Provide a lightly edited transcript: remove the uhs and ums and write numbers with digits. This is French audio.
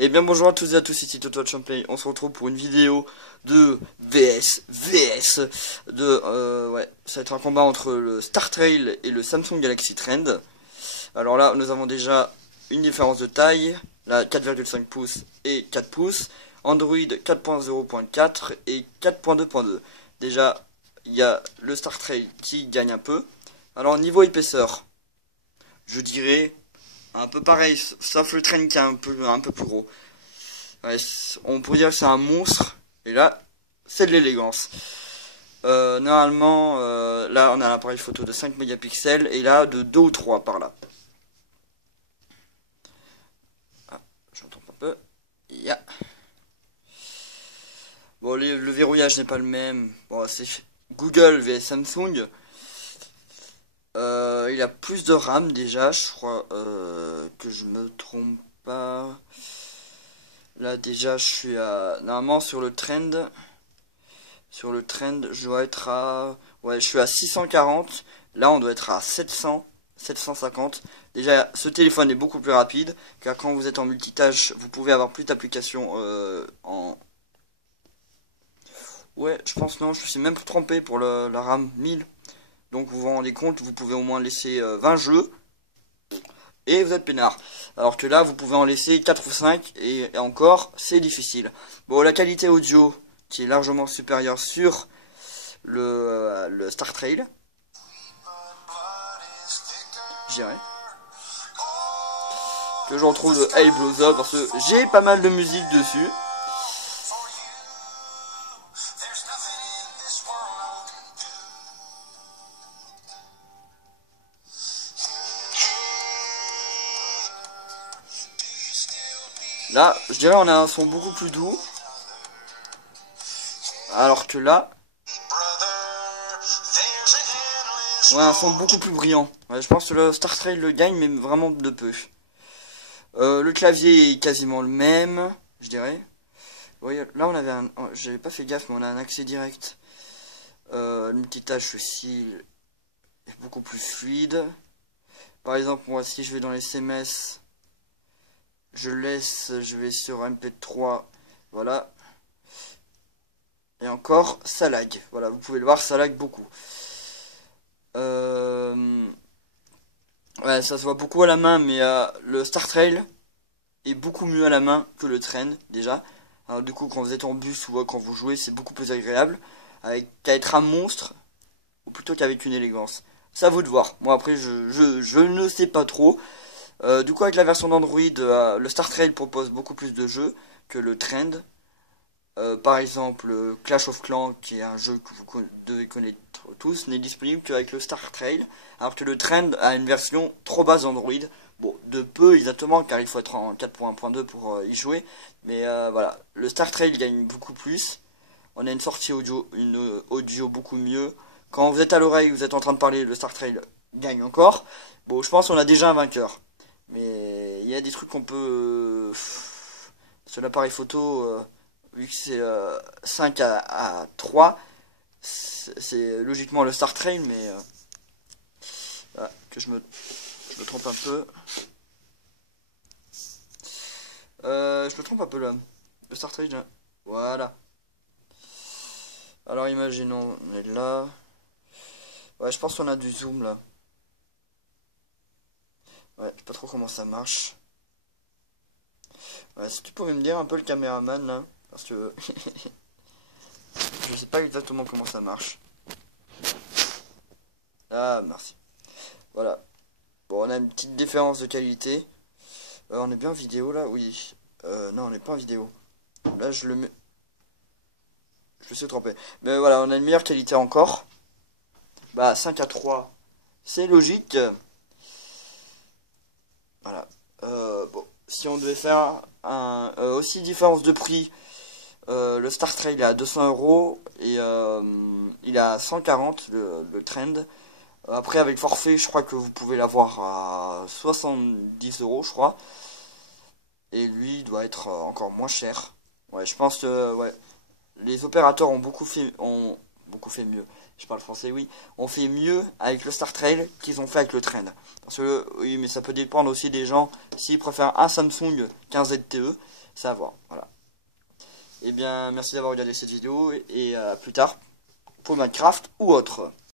Et bien bonjour à tous et à tous, ici Toto Champlay. On se retrouve pour une vidéo de VS ouais, ça va être un combat entre le Star Trail et le Samsung Galaxy Trend. Alors là, nous avons déjà une différence de taille, là 4,5 pouces et 4 pouces, Android 4.0.4 et 4.2.2. Déjà, il y a le Star Trail qui gagne un peu. Alors niveau épaisseur, je dirais un peu pareil, sauf le Trend qui est un peu plus gros. Ouais, on pourrait dire que c'est un monstre, et là, c'est de l'élégance. Normalement, là, on a un appareil photo de 5 mégapixels, et là, de 2 ou 3 par là. Ah, j'entends un peu. Yeah. Bon, le verrouillage n'est pas le même. Bon, c'est Google vs Samsung. Il a plus de RAM déjà, je crois que je me trompe pas. Là déjà je suis à... Normalement sur le trend, je dois être à... Ouais, je suis à 640. Là on doit être à 700, 750. Déjà ce téléphone est beaucoup plus rapide, car quand vous êtes en multitâche, vous pouvez avoir plus d'applications en... Ouais, je pense non, je me suis même plus trompé pour la RAM 1000. Donc vous vous rendez compte, vous pouvez au moins laisser 20 jeux. Et vous êtes peinard. Alors que là, vous pouvez en laisser 4 ou 5, et encore, c'est difficile. Bon, la qualité audio, qui est largement supérieure sur le Star Trail, je dirais. Que je retrouve de Hey Blows Up, parce que j'ai pas mal de musique dessus. Là, je dirais on a un son beaucoup plus doux. Alors que là, ouais, un son beaucoup plus brillant. Ouais, je pense que le Star Trail le gagne, mais vraiment de peu. Le clavier est quasiment le même, je dirais. Ouais, là on avait un... J'avais pas fait gaffe, mais on a un accès direct. Le multitâche aussi est beaucoup plus fluide. Par exemple, moi si je vais dans les SMS, je vais sur MP3, voilà. Et encore, ça lag. Voilà, vous pouvez le voir, ça lag beaucoup. Ouais, ça se voit beaucoup à la main, mais le Star Trail est beaucoup mieux à la main que le Trend, déjà. Alors du coup, quand vous êtes en bus ou quand vous jouez, c'est beaucoup plus agréable. Qu'à être un monstre, ou plutôt qu'avec une élégance. C'est à vous de voir. Moi après, je ne sais pas trop. Du coup, avec la version d'Android, le Star Trail propose beaucoup plus de jeux que le Trend. Par exemple, Clash of Clans, qui est un jeu que vous devez connaître tous, n'est disponible qu'avec le Star Trail, alors que le Trend a une version trop basse d'Android. Bon, de peu exactement, car il faut être en 4.1.2 pour y jouer, mais voilà, le Star Trail gagne beaucoup plus. On a une sortie audio, une audio beaucoup mieux. Quand vous êtes à l'oreille, vous êtes en train de parler, le Star Trail gagne encore. Bon, je pense qu'on a déjà un vainqueur. Mais il y a des trucs qu'on peut... sur l'appareil photo, vu que c'est 5 à 3, c'est logiquement le Star Trail, mais... voilà, que je me trompe un peu. Je me trompe un peu là. Le Star Trail, voilà. Alors imaginons, on est là. Ouais, je pense qu'on a du zoom là. Ouais, je sais pas trop comment ça marche. Ouais, si tu pouvais me dire un peu le caméraman là, parce que je sais pas exactement comment ça marche. Ah, merci. Voilà. Bon, on a une petite différence de qualité. On est bien en vidéo là? Oui. Non, on n'est pas en vidéo. Là, je le mets... Je me suis trompé. Mais voilà, on a une meilleure qualité encore. Bah, 5 à 3. C'est logique. Voilà. Bon, si on devait faire un aussi différence de prix, le Star Trail est à 200 € et il est à 140 le Trend. Après avec forfait, je crois que vous pouvez l'avoir à 70 € je crois. Et lui il doit être encore moins cher. Ouais, je pense que ouais, les opérateurs ont beaucoup fait, ont beaucoup fait mieux. Je parle français, oui. On fait mieux avec le StarTrail qu'ils ont fait avec le Trend. Parce que, oui, mais ça peut dépendre aussi des gens. S'ils préfèrent un Samsung qu'un ZTE, ça va voir. Voilà. Eh bien, merci d'avoir regardé cette vidéo et à plus tard pour Minecraft ou autre.